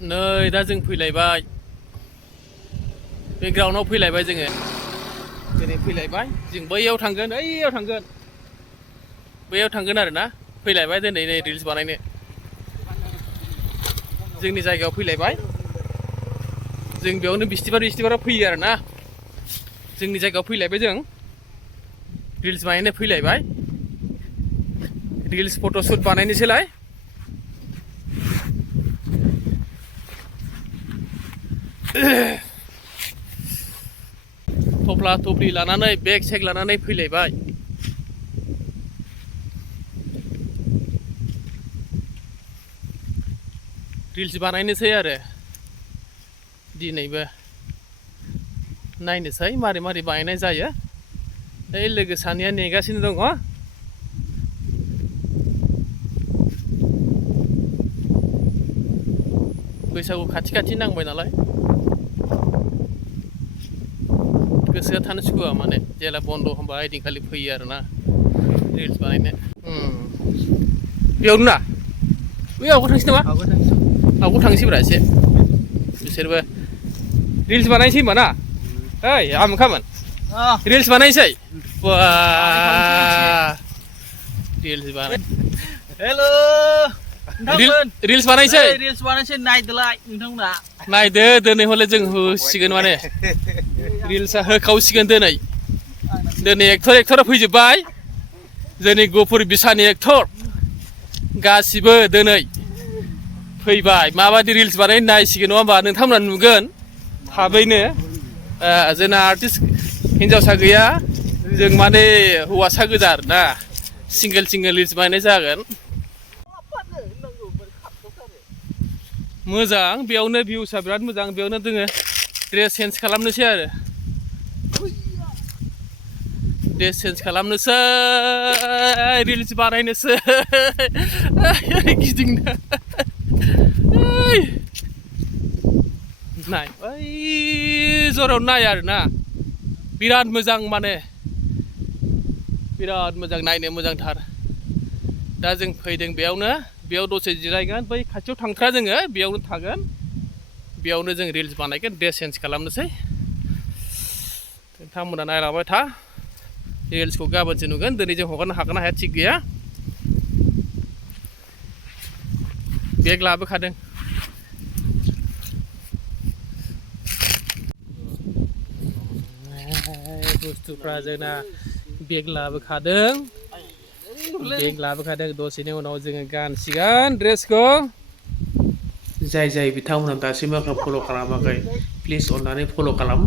नै दा जों फैलायबाय बे ग्राउन्डआव फैलायबाय जोङो दिनै फैलायबाय जों बैयाव थांगोन ओइयाव थांगोन बैयाव थांगोन आरो ना फैलायबाय दिनै नै रिल्स बानायनो जोंनि जायगायाव फैलायबाय जों बेयावनो बिस्थिबाराव फैयो आरो ना जोंनि जायगायाव फैलायबाय जों रिल्स बानायनो फैलायबाय रिल्स फट'शुट बानायनोसैलाय थफ्ला थफ्लि लानानै बेग सेग लानानै फैलायबाय रिल्स बानायनोसै आरो दिनैबो नायनोसै मारै मारै बानायनाय जायो ओइ लोगो सानैया नेगासिनो दङ बैसागु खाथि खाथि नांबाय नालाय गोसोआ थानो सुखुआ माने जेला बन्द' होनबा ओइदिनखालि फैयो आरोना रिल्स बानायनो बेयावनो ना बै आवगायाव थांसै नामा आवगायाव थांसैब्रा एसे बिसोरबो रिल्स बानायनोसै होनबा ना ओइ आमोखामोन रिल्स बानायनोसै बा रिल्स बानाय हेल' रिल्स बानायनोसै रिल्स बानायनोसै नायदोलाय नोंथांमोना नायदो दिनै हले जों होसिगोन माने रिल्सआ होखावसिगोन दिनै एक्टरा फैजोब्बाय जोंनि गफुर बिसानि एक्टर गासिबो दिनै फैबाय माबायदि रिल्स बानायनो नायसिगोन नङा होमबा नोंथांमोना नुगोन थाबैनो जोंना आर्टिस्ट हिन्जावसा गैया जों माने हौवासा गोजा आरोना सिंगेल रिल्स बानायनाय जागोन मोजां बेयावनो भिउसा बिराद मोजां बेयावनो जोङो ड्रेस चेन्ज खालामनोसै आरो ड्रेस चेन्ज खालामनोसै रिल्स बानायनोसै गिदिंनो नाय ओइ जराव नाय आरोना बिराद मोजां माने बिराद मोजां नायनो मोजांथार दा जों फैदों बेयाव दसे जिरायगोन बै खाथियाव थांथ्रा जोङो बेयावनो थागोन बेयावनो जों रिल्स बानायगोन ड्रेस चेन्ज खालामनोसै नोंथांमोना नायलांबाय था रिल्सखौ गाबोनसो नुगोन दिनै जों हगारनो हागोन ना हाया थिग गैया बेग लाबोखादों बुस्थुफ्रा जोंना बेग लाबोखादों दसेनि उनाव जोङो गानसिगोन ड्रेसखौ जाय बिथांमोनहा दासिमबो आंखौ फल' खालामाखै प्लिज अननानै फल' खालाम